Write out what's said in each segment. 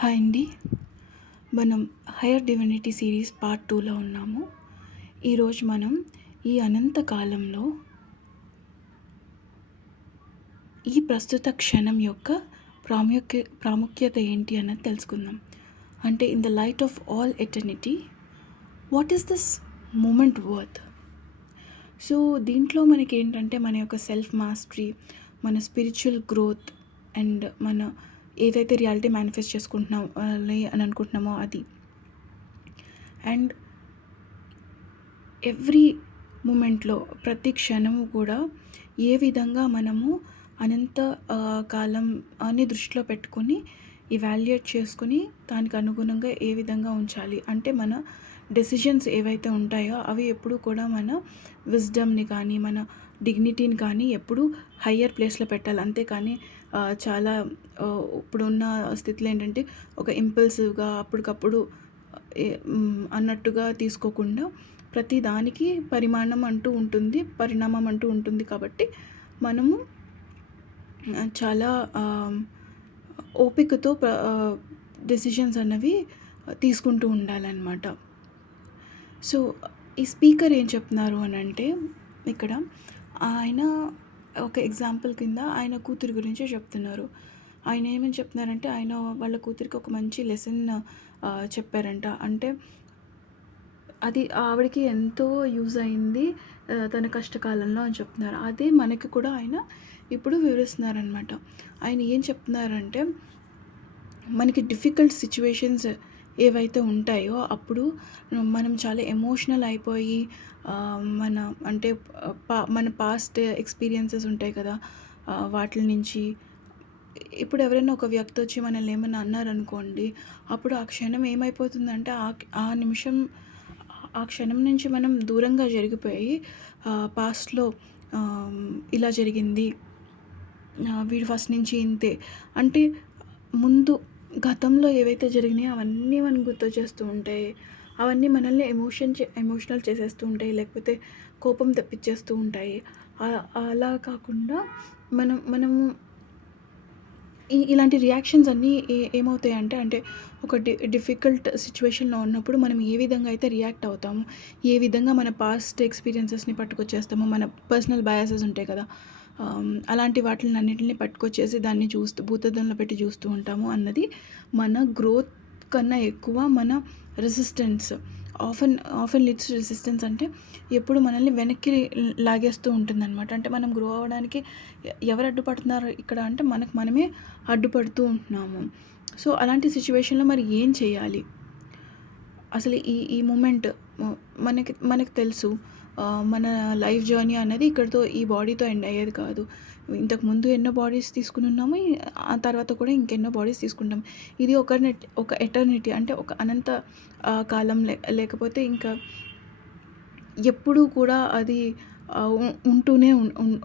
Hi అండి. మనం hire divinity series part 2లో ఉన్నాము. ఈరోజు మనం ఈ అనంత కాలంలో ఈ ప్రస్తుత క్షణం యొక్క ప్రాముఖ్యత ఏంటి అన్నది తెలుసుకుందాం. అంటే in the light of all eternity what is this moment worth? So దీంట్లో మనకి ఏంటంటే మన యొక్క సెల్ఫ్ మాస్టరీ, మన స్పిరిచువల్ గ్రోత్ అండ్ మన ఏదైతే రియాలిటీ మేనిఫెస్ట్ చేసుకుంటున్నాం అని అనుకుంటున్నామో అది. అండ్ ఎవ్రీ మూమెంట్లో ప్రతి క్షణము కూడా ఏ విధంగా మనము అనంత కాలం అని దృష్టిలో పెట్టుకొని ఇవాల్యుయేట్ చేసుకుని దానికి అనుగుణంగా ఏ విధంగా ఉంచాలి అంటే మన డెసిషన్స్ ఏవైతే ఉంటాయో అవి ఎప్పుడు కూడా మన విజ్డమ్ని కానీ మన డిగ్నిటీని కానీ ఎప్పుడు హయ్యర్ ప్లేస్లో పెట్టాలి. అంతేకాని చాలా ఇప్పుడున్న స్థితిలో ఏంటంటే ఒక ఇంపల్సివ్గా అప్పటికప్పుడు అన్నట్టుగా తీసుకోకుండా ప్రతి దానికి పరిమాణం అంటూ ఉంటుంది, పరిణామం అంటూ ఉంటుంది. కాబట్టి మనము చాలా ఓపికతో డెసిషన్స్ అన్నవి తీసుకుంటూ ఉండాలన్నమాట. సో ఈ స్పీకర్ ఏం చెప్తున్నారు అని అంటే ఇక్కడ ఆయన ఒక ఎగ్జాంపుల్ కింద ఆయన కూతురు గురించే చెప్తున్నారు. ఆయన ఏమని చెప్తున్నారంటే ఆయన వాళ్ళ కూతురికి ఒక మంచి లెసన్ చెప్పారంట. అంటే అది ఆవిడకి ఎంతో యూజ్ అయింది తన కష్టకాలంలో అని చెప్తున్నారు. అదే మనకి కూడా ఆయన ఇప్పుడు వివరిస్తున్నారనమాట. ఆయన ఏం చెప్తున్నారంటే మనకి డిఫికల్ట్ సిచ్యువేషన్స్ ఏవైతే ఉంటాయో అప్పుడు మనం చాలా ఎమోషనల్ అయిపోయి మన అంటే మన పాస్ట్ ఎక్స్పీరియన్సెస్ ఉంటాయి కదా, వాటి నుంచి ఇప్పుడు ఎవరైనా ఒక వ్యక్తి వచ్చి మనల్ని ఏమన్నా అన్నారనుకోండి, అప్పుడు ఆ క్షణం ఏమైపోతుందంటే ఆ క్షణం నుంచి మనం దూరంగా జరిగిపోయి పాస్ట్లో ఇలా జరిగింది, వీడు ఫస్ట్ నుంచి ఇంతే అంటే ముందు గతంలో ఏవైతే జరిగినాయో అవన్నీ మనం గుర్తు చేస్తూ ఉంటాయి. అవన్నీ మనల్ని ఎమోషనల్ చేసేస్తూ ఉంటాయి, లేకపోతే కోపం తెప్పించేస్తూ ఉంటాయి. అలా కాకుండా మనము ఇలాంటి రియాక్షన్స్ అన్నీ ఏమవుతాయంటే అంటే ఒక డిఫికల్ట్ సిచ్యువేషన్లో ఉన్నప్పుడు మనం ఏ విధంగా అయితే రియాక్ట్ అవుతాము, ఏ విధంగా మన పాస్ట్ ఎక్స్పీరియన్సెస్ని పట్టుకొచ్చేస్తామో, మన పర్సనల్ బయాసెస్ ఉంటాయి కదా, అలాంటి వాటిని అన్నింటిని పట్టుకొచ్చేసి దాన్ని భూతద్దంలో పెట్టి చూస్తూ ఉంటాము అన్నది మన గ్రోత్ కన్నా ఎక్కువ మన రెసిస్టెన్స్ ఆఫెన్ లీడ్స్ రెసిస్టెన్స్. అంటే ఎప్పుడు మనల్ని వెనక్కి లాగేస్తూ ఉంటుందన్నమాట. అంటే మనం గ్రో అవ్వడానికి ఎవరు అడ్డుపడుతున్నారు ఇక్కడ అంటే మనమే అడ్డుపడుతూ ఉంటున్నాము. సో అలాంటి సిచ్యువేషన్లో మరి ఏం చేయాలి? అసలు ఈ మూమెంట్ మనకి తెలుసు, మన లైఫ్ జర్నీ అనేది ఇక్కడితో ఈ బాడీతో ఎండ్ అయ్యేది కాదు. ఇంతకుముందు ఎన్నో బాడీస్ తీసుకుని ఉన్నాము, ఆ తర్వాత కూడా ఇంకెన్నో బాడీస్ తీసుకుంటాం. ఇది ఒక ఎటర్నిటీ అంటే ఒక అనంత కాలం లేకపోతే ఇంకా ఎప్పుడూ కూడా అది ఉంటూనే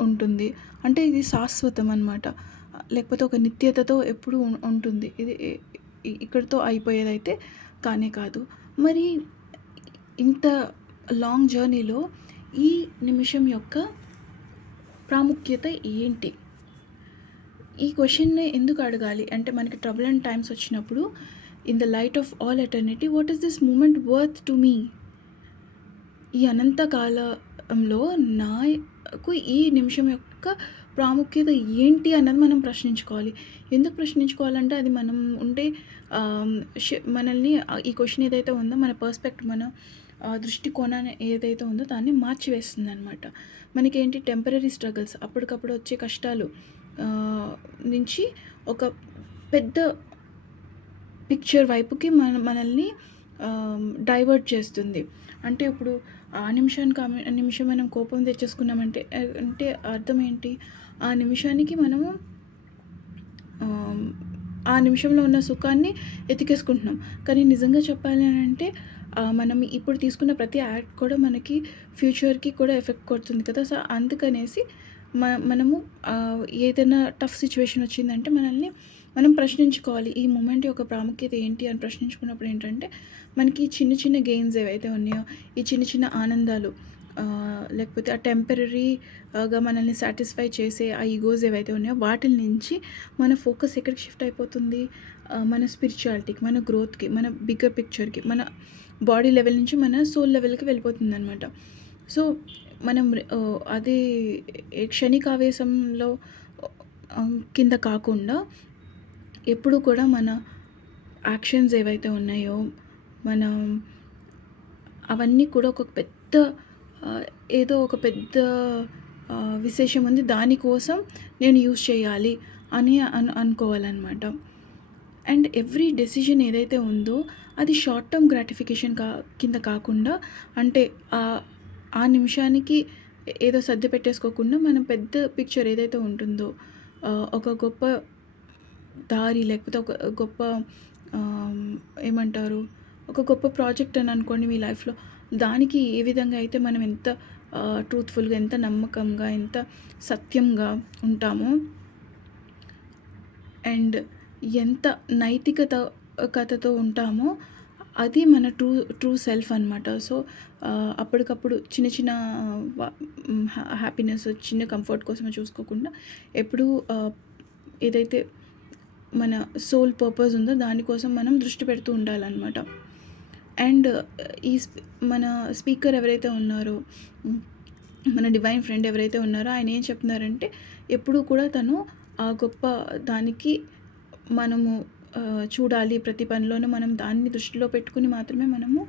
ఉంటుంది. అంటే ఇది శాశ్వతం అన్నమాట, లేకపోతే ఒక నిత్యతతో ఎప్పుడు ఉంటుంది. ఇది ఇక్కడితో అయిపోయేదైతే కానే కాదు. మరి ఇంత లాంగ్ జర్నీలో ఈ నిమిషం యొక్క ప్రాముఖ్యత ఏంటి? ఈ క్వశ్చన్ని ఎందుకు అడగాలి అంటే మనకి ట్రబుల్ అండ్ టైమ్స్ వచ్చినప్పుడు in the light of all eternity what is this moment worth to me? ఈ అనంత కాలంలో నాకు ఈ నిమిషం యొక్క ప్రాముఖ్యత ఏంటి అన్నది మనం ప్రశ్నించుకోవాలి. ఎందుకు ప్రశ్నించుకోవాలంటే అది మనం ఉండే మనల్ని ఈ క్వశ్చన్ ఏదైతే ఉందో మన పర్స్పెక్టివ్, మన దృష్టికోణాన్ని ఏదైతే ఉందో దాన్ని మార్చివేస్తుంది అనమాట. మనకేంటి టెంపరరీ స్ట్రగుల్స్, అప్పటికప్పుడు వచ్చే కష్టాలు నుంచి ఒక పెద్ద పిక్చర్ వైపుకి మనల్ని డైవర్ట్ చేస్తుంది. అంటే ఇప్పుడు ఆ నిమిషం మనం కోపం తెచ్చేసుకున్నామంటే అంటే అర్థం ఏంటి? ఆ నిమిషానికి మనము ఆ నిమిషంలో ఉన్న సుఖాన్ని ఎతికేసుకుంటున్నాం. కానీ నిజంగా చెప్పాలి అని అంటే మనం ఇప్పుడు తీసుకున్న ప్రతి యాక్ట్ కూడా మనకి ఫ్యూచర్కి కూడా ఎఫెక్ట్ కొడుతుంది కదా. సో అందుకనేసి మనము ఏదైనా టఫ్ సిచ్యువేషన్ వచ్చిందంటే మనం ప్రశ్నించుకోవాలి, ఈ మూమెంట్ యొక్క ప్రాముఖ్యత ఏంటి అని ప్రశ్నించుకున్నప్పుడు ఏంటంటే మనకి చిన్న చిన్న గెయిన్స్ ఏవైతే ఉన్నాయో, ఈ చిన్న చిన్న ఆనందాలు లేకపోతే ఆ టెంపరరీగా మనల్ని సాటిస్ఫై చేసే ఆ ఈగోస్ ఏవైతే ఉన్నాయో వాటిల నుంచి మన ఫోకస్ ఎక్కడికి షిఫ్ట్ అయిపోతుంది? మన స్పిరిచువాలిటీకి, మన గ్రోత్‌కి, మన బిగ్గర్ పిక్చర్‌కి, మన బాడీ లెవెల్ నుంచి మన సోల్ లెవెల్‌కి వెళ్ళిపోతుందనమాట. సో, మనం అది క్షణికావేశంలో కింద కాకుండా ఎప్పుడూ కూడా మన యాక్షన్స్ ఏవైతే ఉన్నాయో, మనం అవన్నీ కూడా ఒక పెద్ద ఆహ్, ఏదో ఒక పెద్ద విశేషం ఉంది. దానికోసం నేను యూజ్ చేయాలి అని అనుకోవాలనమాట. అండ్ ఎవ్రీ డెసిషన్ ఏదైతే ఉందో అది షార్ట్ టర్మ్ గ్రాటిఫికేషన్ కింద కాకుండా అంటే ఆ నిమిషానికి ఏదో సర్ది పెట్టేసుకోకుండా మనం పెద్ద పిక్చర్ ఏదైతే ఉంటుందో ఒక గొప్ప దారి లేకపోతే ఒక గొప్ప ఆహ్, ఏమంటారు? ఒక గొప్ప ప్రాజెక్ట్ అని అనుకోండి మీ లైఫ్‌లో. దానికి ఏ విధంగా అయితే మనం ఎంత ట్రూత్‌ఫుల్‌గా, ఎంత నమ్మకంగా, ఎంత సత్యంగా ఉంటామో అండ్ ఎంత నైతికత కథతో ఉంటామో అది మన ట్రూ సెల్ఫ్ అనమాట. సో, అప్పటికప్పుడు చిన్న చిన్న హ్యాపీనెస్, చిన్న కంఫర్ట్ కోసమే చూసుకోకుండా ఎప్పుడూ ఏదైతే మన సోల్ పర్పస్ ఉందో దానికోసం మనం దృష్టి పెడుతూ ఉండాలనమాట. అండ్ ఈ మన స్పీకర్ ఎవరైతే ఉన్నారో, మన డివైన్ ఫ్రెండ్ ఎవరైతే ఉన్నారో ఆయన ఏం చెప్తున్నారంటే ఎప్పుడూ కూడా తను ఆ గొప్ప దానికి మనము చూడాలి. ప్రతి పనిలోనూ మనం దాన్ని దృష్టిలో పెట్టుకుని మాత్రమే మనము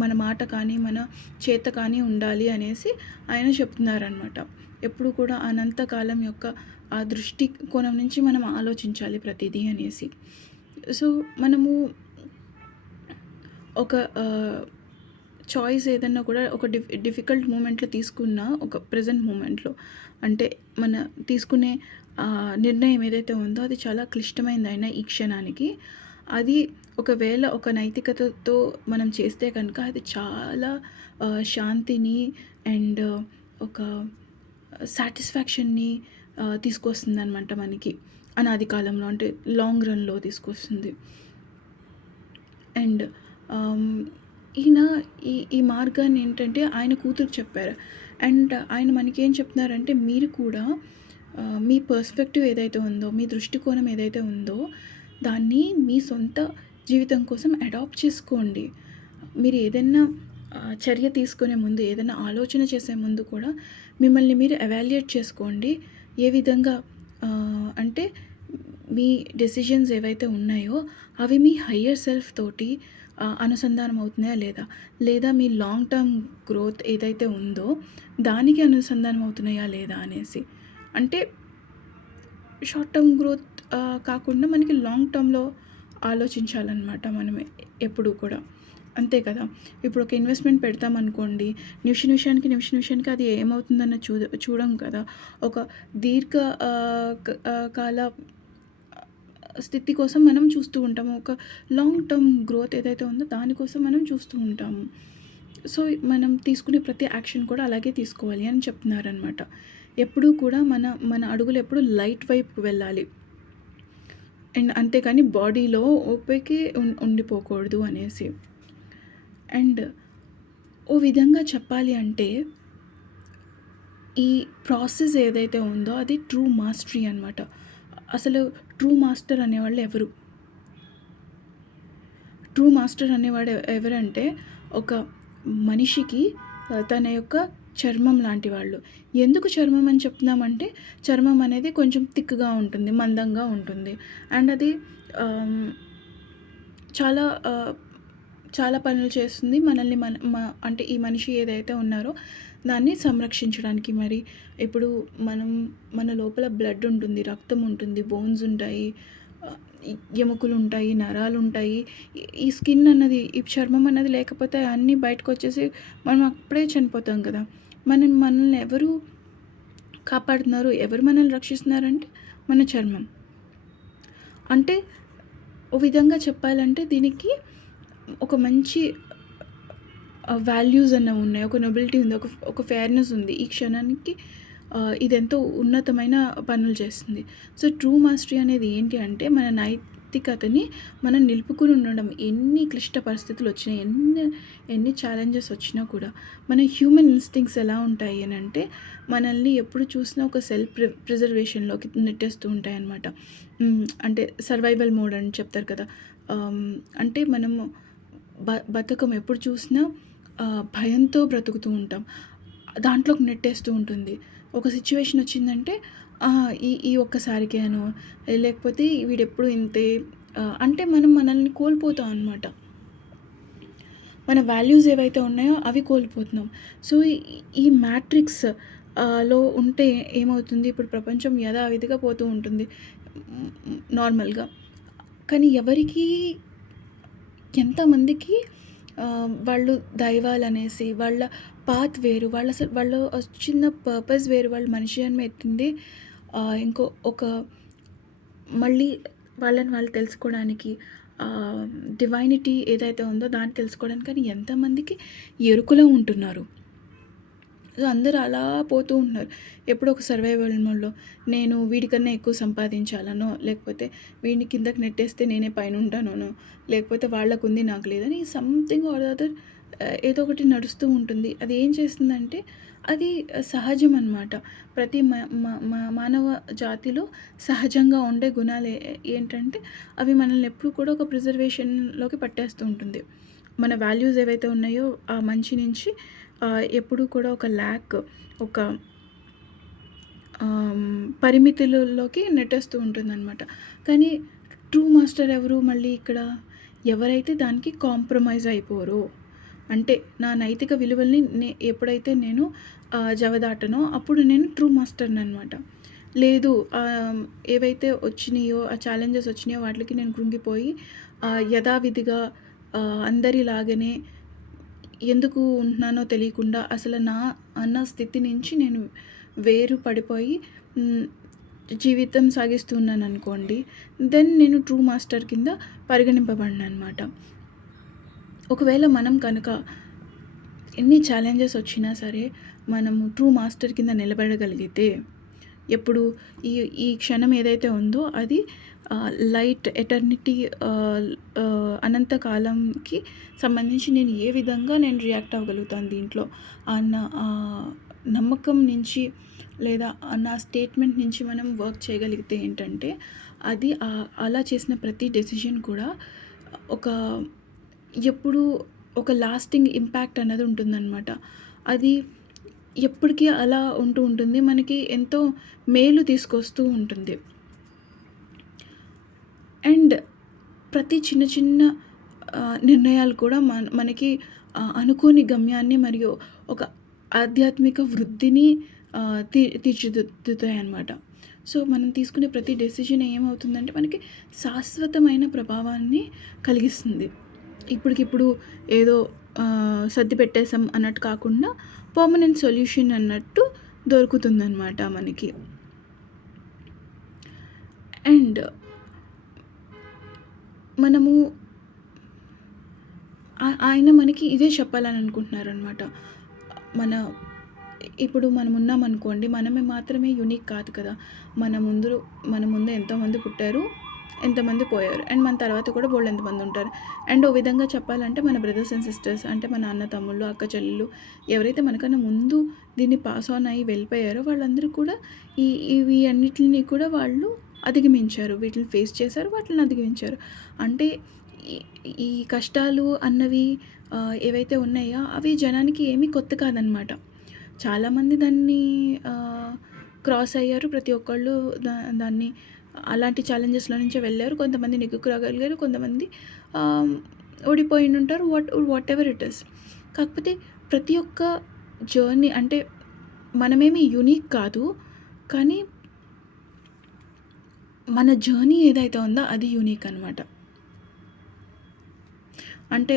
మన మాట కానీ, మన చేత కానీ ఉండాలి అనేసి ఆయన చెప్తున్నారనమాట. ఎప్పుడు కూడా అనంతకాలం యొక్క ఆ దృష్టి కోణం నుంచి మనం ఆలోచించాలి ప్రతిదీ అనేసి. సో, మనము ఒక చాయిస్ ఏదన్నా కూడా ఒక డిఫికల్ట్ మూమెంట్‌లో తీసుకున్నా, ఒక ప్రెజెంట్ మూమెంట్‌లో అంటే మన తీసుకునే నిర్ణయం ఏదైతే ఉందో అది చాలా క్లిష్టమైనదైనా ఈ క్షణానికి, అది ఒకవేళ ఒక నైతికతతో మనం చేస్తే కనుక అది చాలా శాంతిని అండ్ ఒక సాటిస్ఫాక్షన్‌ని తీసుకొస్తుందనమాట మనకి. అనాది కాలంలో అంటే లాంగ్ రన్‌లో తీసుకొస్తుంది. అండ్ ఈయన ఈ మార్గాన్ని ఏంటంటే ఆయన కూతురికి చెప్పారు. అండ్ ఆయన మనకేం చెప్తున్నారంటే మీరు కూడా మీ పర్స్పెక్టివ్ ఏదైతే ఉందో, మీ దృష్టికోణం ఏదైతే ఉందో దాన్ని మీ సొంత జీవితం కోసం అడాప్ట్ చేసుకోండి. మీరు ఏదైనా చర్య తీసుకునే ముందు, ఏదైనా ఆలోచన చేసే ముందు కూడా మిమ్మల్ని మీరు ఎవాల్యుయేట్ చేసుకోండి. ఏ విధంగా అంటే మీ డెసిషన్స్ ఏవైతే ఉన్నాయో అవి మీ హయ్యర్ సెల్ఫ్ తోటి అనుసంధానం అవుతున్నాయా లేదా? లేదా మీ లాంగ్ టర్మ్ గ్రోత్ ఏదైతే ఉందో దానికి అనుసంధానం అవుతున్నాయా లేదా అనేసి. అంటే షార్ట్ టర్మ్ గ్రోత్ కాకుండా మనకి లాంగ్ టర్మ్‌లో ఆలోచించాలన్నమాట మనమే ఎప్పుడూ కూడా. అంతే కదా! ఇప్పుడు ఒక ఇన్వెస్ట్‌మెంట్ పెడతామనుకోండి, నిమిషానికి అది ఏమవుతుందన్న చూడం కదా! ఒక దీర్ఘ కాల స్థితి కోసం మనం చూస్తూ ఉంటాము. ఒక లాంగ్ టర్మ్ గ్రోత్ ఏదైతే ఉందో దానికోసం మనం చూస్తూ ఉంటాము. సో, మనం తీసుకునే ప్రతి యాక్షన్ కూడా అలాగే తీసుకోవాలి అని చెప్తున్నారనమాట. ఎప్పుడూ కూడా మన మన అడుగులు ఎప్పుడు లైట్ వైపుకు వెళ్ళాలి. అండ్ అంతేకాని బాడీలో ఓపికి ఉండిపోకూడదు అనేసి. అండ్ ఓ విధంగా చెప్పాలి అంటే ఈ ప్రాసెస్ ఏదైతే ఉందో అది ట్రూ మాస్టరీ అనమాట. అసలు ట్రూ మాస్టర్ అనేవాళ్ళు ఎవరు? ట్రూ మాస్టర్ అనేవాడు ఎవరంటే ఒక మనిషికి తన యొక్క చర్మం లాంటి వాళ్ళు. ఎందుకు చర్మం అని చెప్తున్నామంటే చర్మం అనేది కొంచెం థిక్‌గా ఉంటుంది, మందంగా ఉంటుంది. అండ్ అది చాలా చాలా పనులు చేస్తుంది. మనల్ని అంటే ఈ మనిషి ఏదైతే ఉన్నారో దాన్ని సంరక్షించడానికి. మరి ఇప్పుడు మన లోపల బ్లడ్ ఉంటుంది, రక్తం ఉంటుంది, బోన్స్ ఉంటాయి, ఎముకలుంటాయి, నరాలుంటాయి. ఈ స్కిన్ అన్నది, ఈ చర్మం అన్నది లేకపోతే అన్నీ బయటకొచ్చేసి మనం అప్పుడే చనిపోతాం కదా! మనల్ని ఎవరు కాపాడుతున్నారు? ఎవరు మనల్ని రక్షిస్తున్నారంటే మన చర్మం. అంటే ఓ విధంగా చెప్పాలంటే దీనికి ఒక మంచి వాల్యూస్ అన్నవి ఉన్నాయి. ఒక నొబిలిటీ ఉంది. ఒక ఫెయిర్‌నెస్ ఉంది. ఈ క్షణానికి ఇదెంతో ఉన్నతమైన పనులు చేస్తుంది. సో, ట్రూ మాస్టరీ అనేది ఏంటి అంటే మన వ్యక్తిగతని మనం నిలుపుకొని ఉండడం. ఎన్ని క్లిష్ట పరిస్థితులు వచ్చినా, ఎన్ని ఛాలెంజెస్ వచ్చినా కూడా మన హ్యూమన్ ఇన్‌స్టింక్ట్స్ ఎలా ఉంటాయి అనంటే, మనల్ని ఎప్పుడు చూసినా ఒక సెల్ఫ్ ప్రిజర్వేషన్‌లోకి నెట్టేస్తూ ఉంటాయన్నమాట. అంటే సర్వైవల్ మోడ్ అని చెప్తారు కదా! అంటే మనము బద్ధకం ఎప్పుడు చూసినా భయంతో బ్రతుకుతూ ఉంటాం. దాంట్లోకి నెట్టేస్తూ ఉంటుంది. ఒక సిట్యుయేషన్ వచ్చిందంటే ఈ ఒక్కసారికే అనో, లేకపోతే వీడెప్పుడు ఇంతే అంటే మనం మనల్ని కోల్పోతాం అనమాట. మన వాల్యూస్ ఏవైతే ఉన్నాయో అవి కోల్పోతున్నాం. సో, ఈ మ్యాట్రిక్స్ లో ఉంటే ఏమవుతుంది, ఇప్పుడు ప్రపంచం యథావిధిగా పోతూ ఉంటుంది నార్మల్‌గా. కానీ ఎవరికీ ఎంతమందికి వాళ్ళు దైవాలనేసి, వాళ్ళ పాత్ వేరు, వాళ్ళు చిన్న పర్పస్ వేరు, వాళ్ళు మనిషి జన్మ ఎత్తిందే ఇంకో ఒక మళ్ళీ వాళ్ళని వాళ్ళు తెలుసుకోవడానికి, డివైనిటీ ఏదైతే ఉందో దాన్ని తెలుసుకోవడానికి. కానీ ఎంతమందికి ఎరుకలో ఉంటున్నారు. సో, అందరూ అలా పోతూ ఉంటున్నారు. ఎప్పుడో ఒక సర్వైవల్ మోడ్‌లో నేను వీడికన్నా ఎక్కువ సంపాదించాలనో, లేకపోతే వీడిని కిందకి నెట్టేస్తే నేనే పైనుంటాననో, లేకపోతే వాళ్ళకుంది నాకు లేదని సంథింగ్ ఆర్ అదర్ ఏదో ఒకటి నడుస్తూ ఉంటుంది. అది ఏం చేస్తుందంటే అది సహజం అనమాట. ప్రతి మ మ మ మానవ జాతిలో సహజంగా ఉండే గుణాలు ఏంటంటే అవి మనల్ని ఎప్పుడూ కూడా ఒక ప్రిజర్వేషన్‌లోకి పట్టేస్తూ ఉంటుంది. మన వాల్యూస్ ఏవైతే ఉన్నాయో ఆ మంచి నుంచి ఎప్పుడూ కూడా ఒక ఒక పరిమితులలోకి నెట్టేస్తూ ఉంటుందనమాట. కానీ ట్రూ మాస్టర్ ఎవరు మళ్ళీ ఇక్కడ? ఎవరైతే దానికి కాంప్రమైజ్ అయిపోరో. అంటే నా నైతిక విలువల్ని ఎప్పుడైతే నేను జవదాటనో అప్పుడు నేను ట్రూ మాస్టర్‌ననమాట. లేదు ఏవైతే వచ్చినాయో, ఆ ఛాలెంజెస్ వచ్చినాయో వాటిలకి నేను కృంగిపోయి యథావిధిగా అందరిలాగానే ఎందుకు ఉంటున్నానో తెలియకుండా అసలు నా అన్న స్థితి నుంచి నేను వేరు పడిపోయి జీవితం సాగిస్తున్నాననుకోండి, దెన్ నేను ట్రూ మాస్టర్ కింద పరిగణింపబడననమాట. ఒకవేళ మనం కనుక ఎన్ని ఛాలెంజెస్ వచ్చినా సరే మనము ట్రూ మాస్టర్ కింద నిలబడగలిగితే, ఎప్పుడు ఈ క్షణం ఏదైతే ఉందో అది లైట్ ఎటర్నిటీ అనంతకాలంకి సంబంధించి నేను ఏ విధంగా నేను రియాక్ట్ అవ్వగలుగుతాను దీంట్లో అన్న నమ్మకం నుంచి, లేదా నా స్టేట్మెంట్ నుంచి మనం వర్క్ చేయగలిగితే ఏంటంటే అది అలా చేసిన ప్రతి డెసిషన్ కూడా ఒక ఎప్పుడూ ఒక లాస్టింగ్ ఇంపాక్ట్ అన్నది ఉంటుందన్నమాట. అది ఎప్పటికీ అలా ఉంటూ ఉంటుంది. మనకి ఎంతో మేలు తీసుకొస్తూ ఉంటుంది. అండ్ ప్రతి చిన్న చిన్న నిర్ణయాలు కూడా మనకి అనుకోని గమ్యాన్ని మరియు ఒక ఆధ్యాత్మిక వృద్ధిని తీర్చిదిద్దుతాయన్నమాట. సో, మనం తీసుకునే ప్రతి డెసిషన్ ఏమవుతుందంటే మనకి శాశ్వతమైన ప్రభావాన్ని కలిగిస్తుంది. ఇప్పటికిప్పుడు ఏదో సర్ది పెట్టేసాం అన్నట్టు కాకుండా పర్మనెంట్ సొల్యూషన్ అన్నట్టు దొరుకుతుందన్నమాట మనకి. అండ్ మనము ఆయన మనకి ఇదే చెప్పాలని అనుకుంటున్నారనమాట. ఇప్పుడు మనం ఉన్నామనుకోండి, మనమే మాత్రమే యూనిక్ కాదు కదా! మన ముందు ఎంతోమంది పుట్టారు, ఎంతమంది పోయారు. అండ్ మన తర్వాత కూడా బోలెడంతమంది ఉంటారు. అండ్ ఓ విధంగా చెప్పాలంటే మన బ్రదర్స్ అండ్ సిస్టర్స్, అంటే మన అన్న తమ్ముళ్ళు, అక్క చెల్లెళ్ళు ఎవరైతే మనకన్నా ముందు దీన్ని పాస్ ఆన్ అయ్యి వెళ్ళిపోయారో వాళ్ళందరూ కూడా ఇవి అన్నిటిని కూడా వాళ్ళు అధిగమించారు. వీటిని ఫేస్ చేశారు, వాటిని అధిగమించారు. అంటే ఈ ఈ కష్టాలు అన్నవి ఏవైతే ఉన్నాయో అవి జనానికి ఏమీ కొత్త కాదనమాట. చాలామంది దాన్ని క్రాస్ అయ్యారు. ప్రతి ఒక్కళ్ళు దాన్ని అలాంటి ఛాలెంజెస్‌లో నుంచే వెళ్ళారు. కొంతమంది నెగ్గుకు రాగలిగారు. కొంతమంది ఓడిపోయిండుంటారు. Whatever it is. కాకపోతే ప్రతి ఒక్క జర్నీ అంటే మనమేమి యూనిక్ కాదు. కానీ మన జర్నీ ఏదైతే ఉందో అది యూనిక్ అనమాట. అంటే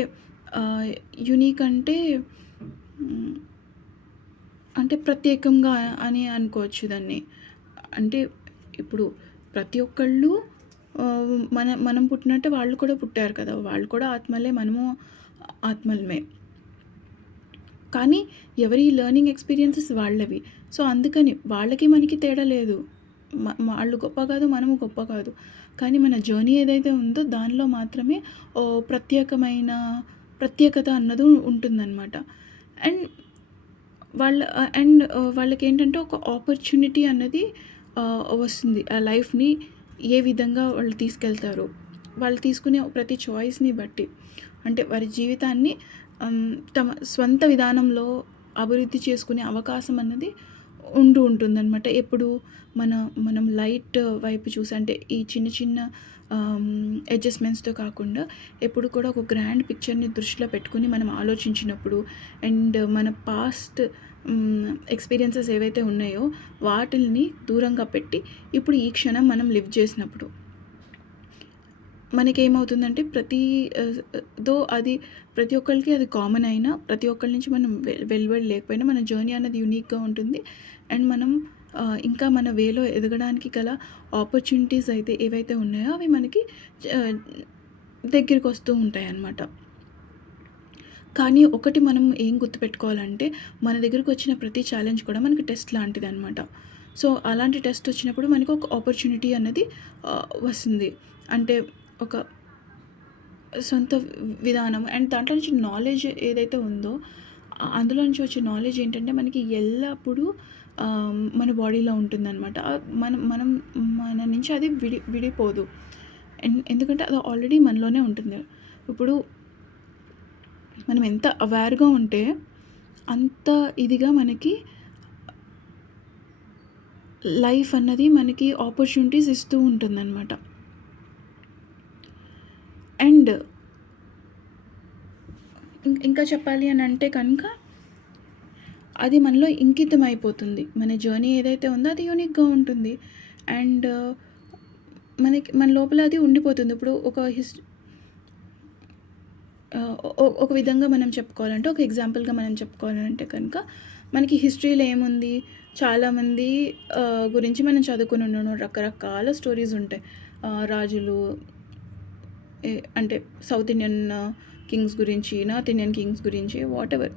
యూనిక్ అంటే ప్రత్యేకంగా అని అనుకోవచ్చు దాన్ని. అంటే ఇప్పుడు ప్రతి ఒక్కళ్ళు మనం పుట్టినట్టే వాళ్ళు కూడా పుట్టారు కదా! వాళ్ళు కూడా ఆత్మలే, మనము ఆత్మలమే. కానీ ఎవరి లెర్నింగ్ ఎక్స్‌పీరియన్సెస్ వాళ్ళవి. సో, అందుకని వాళ్ళకి మనకి తేడా లేదు. వాళ్ళు గొప్ప కాదు, మనము గొప్ప కాదు. కానీ మన జర్నీ ఏదైతే ఉందో దానిలో మాత్రమే ప్రత్యేకమైన ప్రత్యేకత అన్నది ఉంటుందనమాట. అండ్ వాళ్ళకేంటంటే ఒక ఆపర్చునిటీ అన్నది వస్తుంది. ఆ లైఫ్‌ని ఏ విధంగా వాళ్ళు తీసుకెళ్తారు. వాళ్ళు తీసుకునే ప్రతి చాయిస్‌ని బట్టి. అంటే వారి జీవితాన్ని తమ స్వంత విధానంలో అభివృద్ధి చేసుకునే అవకాశం అన్నది ఉంటుందనమాట. ఎప్పుడు మన మనం లైట్ వైపు చూసి అంటే ఈ చిన్న చిన్న అడ్జస్ట్‌మెంట్స్‌తో కాకుండా ఎప్పుడు కూడా ఒక గ్రాండ్ పిక్చర్‌ని దృష్టిలో పెట్టుకొని మనం ఆలోచించినప్పుడు అండ్ మన పాస్ట్ ఎక్స్‌పీరియన్సెస్ ఏవైతే ఉన్నాయో వాటిల్ని దూరంగా పెట్టి ఇప్పుడు ఈ క్షణం మనం లివ్ చేసినప్పుడు మనకేమవుతుందంటే అది ప్రతి ఒక్కళ్ళకి అది కామన్ అయినా, ప్రతి ఒక్కళ్ళ నుంచి మనం వెలువడి లేకపోయినా మన జర్నీ అన్నది యూనిక్‌గా ఉంటుంది. అండ్ మనం ఇంకా మన వేలో ఎదగడానికి గల ఆపర్చునిటీస్ అయితే ఏవైతే ఉన్నాయో అవి మనకి ఆహ్, దగ్గరికొస్తూ ఉంటాయన్నమాట. కానీ ఒకటి మనం ఏం గుర్తుపెట్టుకోవాలంటే, మన దగ్గరకొచ్చిన ప్రతి ఛాలెంజ్ కూడా మనకి టెస్ట్ లాంటిదనమాట. సో, అలాంటి టెస్ట్ వచ్చినప్పుడు మనకు ఒక ఆపర్చునిటీ అన్నది వస్తుంది. అంటే ఒక సొంత విధానం అండ్ దాంట్లో నుంచి నాలెడ్జ్ ఏదైతే ఉందో అందులో నుంచి వచ్చే నాలెడ్జ్ ఏంటంటే మనకి ఎల్లప్పుడూ మన బాడీలో ఉంటుందన్నమాట. మనం మనం మన నుంచి అది విడిపోదు. ఎందుకంటే అది ఆల్రెడీ మనలోనే ఉంటుంది. ఇప్పుడు మనం ఎంత అవేర్‌గా ఉంటే అంత ఇదిగా మనకి లైఫ్ అన్నది మనకి ఆపర్చునిటీస్ ఇస్తూ ఉంటుందన్నమాట. అండ్ ఇంకా చెప్పాలి అని అంటే కనుక అది మనలో ఇంకితమైపోతుంది. మన జర్నీ ఏదైతే ఉందో అది యూనిక్‌గా ఉంటుంది. అండ్ మన లోపల అది ఉండిపోతుంది. ఇప్పుడు ఒక విధంగా మనం చెప్పుకోవాలంటే, ఒక ఎగ్జాంపుల్‌గా మనం చెప్పుకోవాలంటే కనుక, మనకి హిస్టరీలో ఏముంది, చాలామంది గురించి మనం చదువుకొని ఉన్నాను. రకరకాల స్టోరీస్ ఉంటాయి. రాజులు అంటే సౌత్ ఇండియన్ కింగ్స్ గురించి, నార్త్ ఇండియన్ కింగ్స్ గురించి వాటెవర్.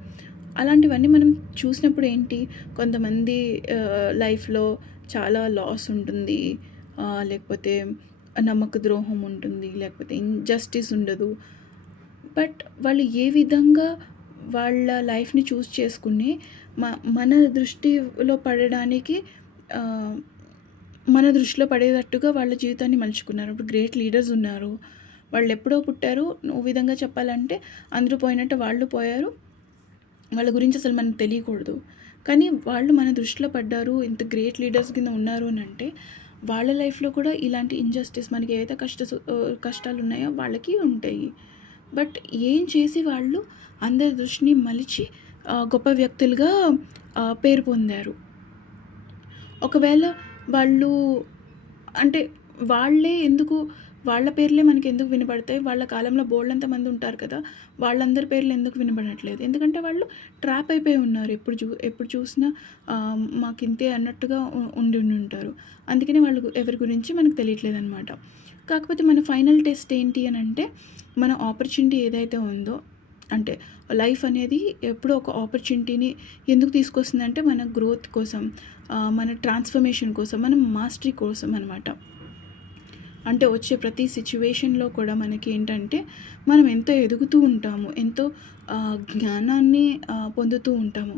అలాంటివన్నీ మనం చూసినప్పుడు ఏంటి, కొంతమంది లైఫ్‌లో చాలా లాస్ ఉంటుంది. లేకపోతే నమ్మక ద్రోహం ఉంటుంది. లేకపోతే ఇన్‌జస్టిస్ ఉండదు. బట్ వాళ్ళు ఏ విధంగా వాళ్ళ లైఫ్‌ని చూజ్ చేసుకుని మన దృష్టిలో పడడానికి ఆహ్, మన దృష్టిలో పడేటట్టుగా వాళ్ళ జీవితాన్ని మలుచుకున్నారు. ఇప్పుడు గ్రేట్ లీడర్స్ ఉన్నారు. వాళ్ళెప్పుడో పుట్టారు. ఓ విధంగా చెప్పాలంటే అందరూ పోయినట్టు వాళ్ళు పోయారు. వాళ్ళ గురించి అసలు మనకు తెలియకూడదు. కానీ వాళ్ళు మన దృష్టిలో పడ్డారు. ఇంత గ్రేట్ లీడర్స్ కింద ఉన్నారు అనంటే వాళ్ళ లైఫ్‌లో కూడా ఇలాంటి ఇన్‌జస్టిస్ మనకి ఏవైతే కష్టాలున్నాయో వాళ్ళకి ఉంటాయి. బట్ ఏం చేసి వాళ్ళు అందరి దృష్టిని మలిచి గొప్ప వ్యక్తులుగా పేరు పొందారు. ఒకవేళ వాళ్ళు అంటే వాళ్ళే ఎందుకు వాళ్ళ పేర్లే మనకెందుకు వినపడతాయి? వాళ్ళ కాలంలో బోలెడంత మంది ఉంటారు కదా! వాళ్ళందరి పేర్లు ఎందుకు వినబడట్లేదు? ఎందుకంటే వాళ్ళు ట్రాప్ అయిపోయి ఉన్నారు. ఎప్పుడు చూసినా మాకింతే అన్నట్టుగా ఉండుంటారు. అందుకనే ఎవరి గురించి మనకు తెలియట్లేదనమాట. కాకపోతే మన ఫైనల్ టెస్ట్ ఏంటి అనంటే, మన ఆపర్చునిటీ ఏదైతే ఉందో అంటే లైఫ్ అనేది ఎప్పుడూ ఒక ఆపర్చునిటీని ఎందుకు తీసుకొస్తుందంటే మన గ్రోత్ కోసం, మన ట్రాన్స్‌ఫర్మేషన్ కోసం, మన మాస్టరీ కోసం అనమాట. అంటే వచ్చే ప్రతి సిట్యుయేషన్‌లో కూడా మనకేంటంటే మనం ఎంతో ఎదుగుతూ ఉంటాము. ఎంతో జ్ఞానాన్ని పొందుతూ ఉంటాము.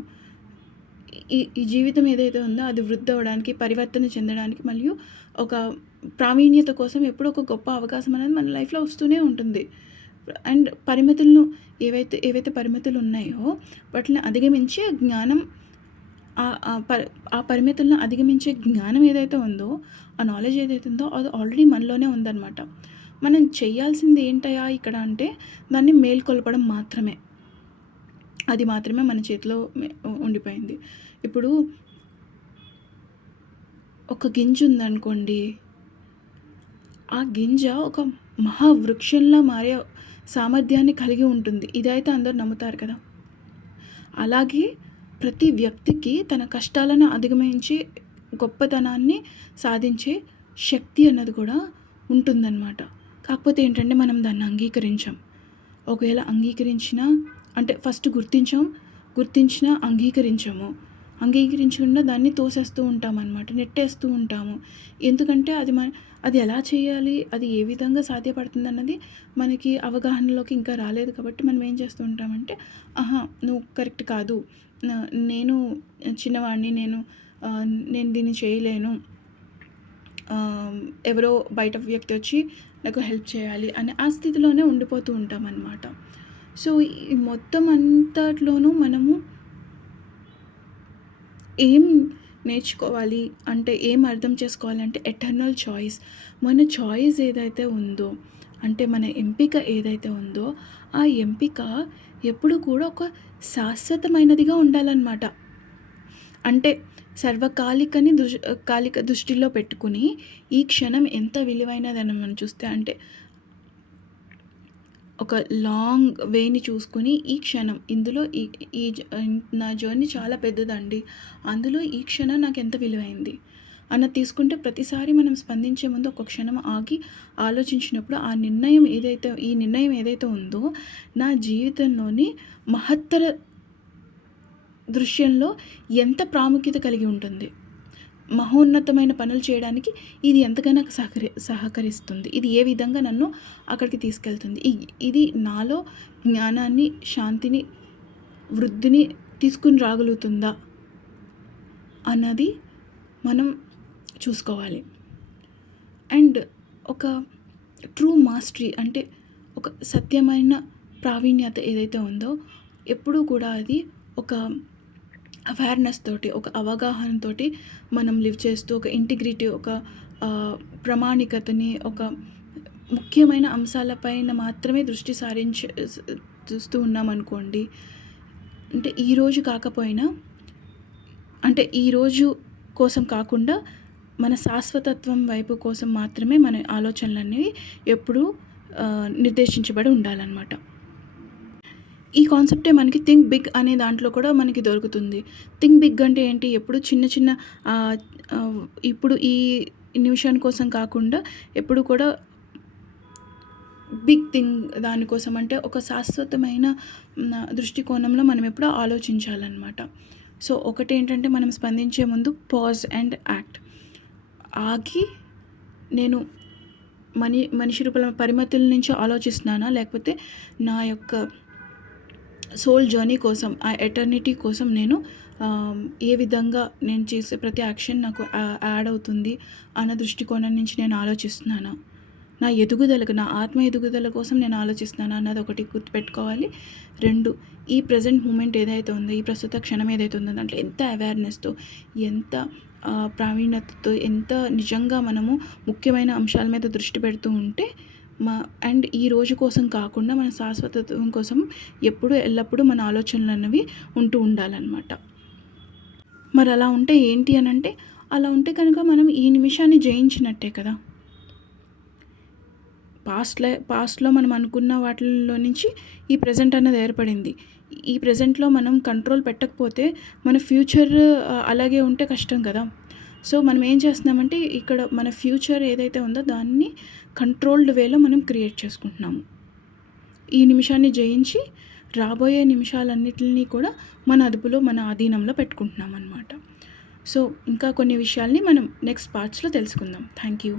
ఈ జీవితం ఏదైతే ఉందో అది వృద్ధవ్వడానికి, పరివర్తన చెందడానికి మరియు ఒక ప్రావీణ్యత కోసం ఎప్పుడో ఒక గొప్ప అవకాశం అనేది మన లైఫ్‌లో వస్తూనే ఉంటుంది. అండ్ ఏవైతే పరిమితులు ఉన్నాయో వాటిని అధిగమించి జ్ఞానం ఆ పరిమితులను అధిగమించే జ్ఞానం ఏదైతే ఉందో, ఆ నాలెడ్జ్ ఏదైతే ఉందో అది ఆల్రెడీ మనలోనే ఉందనమాట. మనం చేయాల్సింది ఏంటయ్యా ఇక్కడ అంటే దాన్ని మేల్కొల్పడం మాత్రమే. అది మాత్రమే మన చేతిలో ఉండిపోయింది. ఇప్పుడు ఒక గింజ ఉందనుకోండి, ఆ గింజ ఒక మహావృక్షంలా మారే సామర్థ్యాన్ని కలిగి ఉంటుంది. ఇదైతే అందరూ నమ్ముతారు కదా! అలాగే ప్రతి వ్యక్తికి తన కష్టాలను అధిగమించి గొప్పతనాన్ని సాధించే శక్తి అన్నది కూడా ఉంటుందన్నమాట. కాకపోతే ఏంటంటే మనం దాన్ని అంగీకరించం. ఒకవేళ అంగీకరించినా అంటే ఫస్ట్ గుర్తించినా అంగీకరించము. అంగీకరించకుండా దాన్ని తోసేస్తూ ఉంటామనమాట. నెట్టేస్తూ ఉంటాము. ఎందుకంటే అది ఎలా చేయాలి? అది ఏ విధంగా సాధ్యపడుతుందన్నది మనకి అవగాహనలోకి ఇంకా రాలేదు కాబట్టి మనం ఏం చేస్తూ ఉంటామంటే, ఆహా! నువ్వు కరెక్ట్ కాదు. న నేను చిన్నవాడిని. నేను దీన్ని చేయలేను. ఎవరో బయట వ్యక్తి వచ్చి నాకు హెల్ప్ చేయాలి అనే ఆ స్థితిలోనే ఉండిపోతూ ఉంటామనమాట. సో, ఈ మొత్తం అంతట్లోనూ మనము ఏం నేర్చుకోవాలి అంటే, ఏం అర్థం చేసుకోవాలంటే ఎటర్నల్ చాయిస్. మన చాయిస్ ఏదైతే ఉందో, అంటే మన ఎంపిక ఏదైతే ఉందో, ఆ ఎంపిక ఎప్పుడూ కూడా ఒక శాశ్వతమైనదిగా ఉండాలనమాట. అంటే కాలిక దృష్టిలో పెట్టుకుని, ఈ క్షణం ఎంత విలువైనదని మనం చూస్తే అంటే ఒక లాంగ్ వేని చూసుకొని ఈ క్షణం ఇందులో ఈ ఈ జ నా జర్నీ చాలా పెద్దదండి. అందులో ఈ క్షణం నాకెంత విలువైంది అన్నది తీసుకుంటే ప్రతిసారి మనం స్పందించే ముందు ఒక క్షణం ఆగి ఆలోచించినప్పుడు ఈ నిర్ణయం ఏదైతే ఉందో నా జీవితంలోని మహత్తర దృశ్యంలో ఎంత ప్రాముఖ్యత కలిగి ఉంటుంది. మహోన్నతమైన పనులు చేయడానికి ఇది ఎంతగా నాకు సహకరిస్తుంది. ఇది ఏ విధంగా నన్ను అక్కడికి తీసుకెళ్తుంది. ఇది నాలో జ్ఞానాన్ని, శాంతిని, వృద్ధిని తీసుకొని రాగలుగుతుందా అన్నది మనం చూసుకోవాలి. అండ్ ఒక ట్రూ మాస్టరీ అంటే ఒక సత్యమైన ప్రావీణ్యత ఏదైతే ఉందో ఎప్పుడూ కూడా అది ఒక అవేర్‌నెస్ తోటి, ఒక అవగాహనతోటి మనం లివ్ చేస్తూ, ఒక ఇంటిగ్రిటీ, ఒక ప్రామాణికతని, ఒక ముఖ్యమైన అంశాలపైన మాత్రమే దృష్టి చూస్తూ ఉన్నామనుకోండి. అంటే ఈరోజు కాకపోయినా, అంటే ఈరోజు కోసం కాకుండా, మన శాశ్వతత్వం వైపు కోసం మాత్రమే మన ఆలోచనలనేవి ఎప్పుడూ నిర్దేశించబడి ఉండాలనమాట. ఈ కాన్సెప్టే మనకి థింక్ బిగ్ అనే దాంట్లో కూడా మనకి దొరుకుతుంది. థింక్ బిగ్ అంటే ఏంటి? ఎప్పుడు చిన్న చిన్న ఇప్పుడు ఈ నిమిషాని కోసం కాకుండా ఎప్పుడు కూడా బిగ్ థింగ్ దానికోసం అంటే ఒక శాశ్వతమైన దృష్టికోణంలో మనం ఎప్పుడూ ఆలోచించాలనమాట. సో, ఒకటేంటంటే మనం స్పందించే ముందు పాజ్ అండ్ యాక్ట్. ఆగి నేను మనిషి రూపంలో పరిమితుల నుంచి ఆలోచిస్తున్నానా? లేకపోతే నా యొక్క సోల్ జర్నీ కోసం, ఆ ఎటర్నిటీ కోసం నేను ఏ విధంగా నేను చేసే ప్రతి యాక్షన్ నాకు యాడ్ అవుతుంది అన్న దృష్టికోణం నుంచి నేను ఆలోచిస్తున్నానా? నా ఆత్మ ఎదుగుదల కోసం నేను ఆలోచిస్తున్నానా అన్నది ఒకటి గుర్తుపెట్టుకోవాలి. 2 ఈ ప్రెజెంట్ మూమెంట్ ఏదైతే ఉందో, ఈ ప్రస్తుత క్షణం ఏదైతే ఉందో దాంట్లో ఎంత అవేర్‌నెస్‌తో, ఎంత ప్రావీణ్యతతో, ఎంత నిజంగా మనము ముఖ్యమైన అంశాల మీద దృష్టి పెడుతూ ఉంటే అండ్ ఈ రోజు కోసం కాకుండా మన శాశ్వతత్వం కోసం ఎప్పుడూ ఎల్లప్పుడూ మన ఆలోచనలన్నవి ఉంటూ ఉండాలన్నమాట. మరి అలా ఉంటే ఏంటి అనంటే, అలా ఉంటే కనుక మనం ఈ నిమిషాన్ని జయించినట్టే కదా! పాస్ట్‌లో మనం అనుకున్న వాటిల్లో నుంచి ఈ ప్రెజెంట్ అన్నది ఏర్పడింది. ఈ ప్రెజెంట్‌లో మనం కంట్రోల్ పెట్టకపోతే మన ఫ్యూచర్ అలాగే ఉంటే కష్టం కదా! సో, మనం ఏం చేస్తున్నామంటే ఇక్కడ మన ఫ్యూచర్ ఏదైతే ఉందో దాన్ని కంట్రోల్డ్ వేలో మనం క్రియేట్ చేసుకుంటున్నాము. ఈ నిమిషాన్ని జయించి రాబోయే నిమిషాలన్నిటిని కూడా మన అదుపులో, మన ఆధీనంలో పెట్టుకుంటున్నామనమాట. సో, ఇంకా కొన్ని విషయాల్ని మనం నెక్స్ట్ పార్ట్స్‌లో తెలుసుకుందాం. Thank you.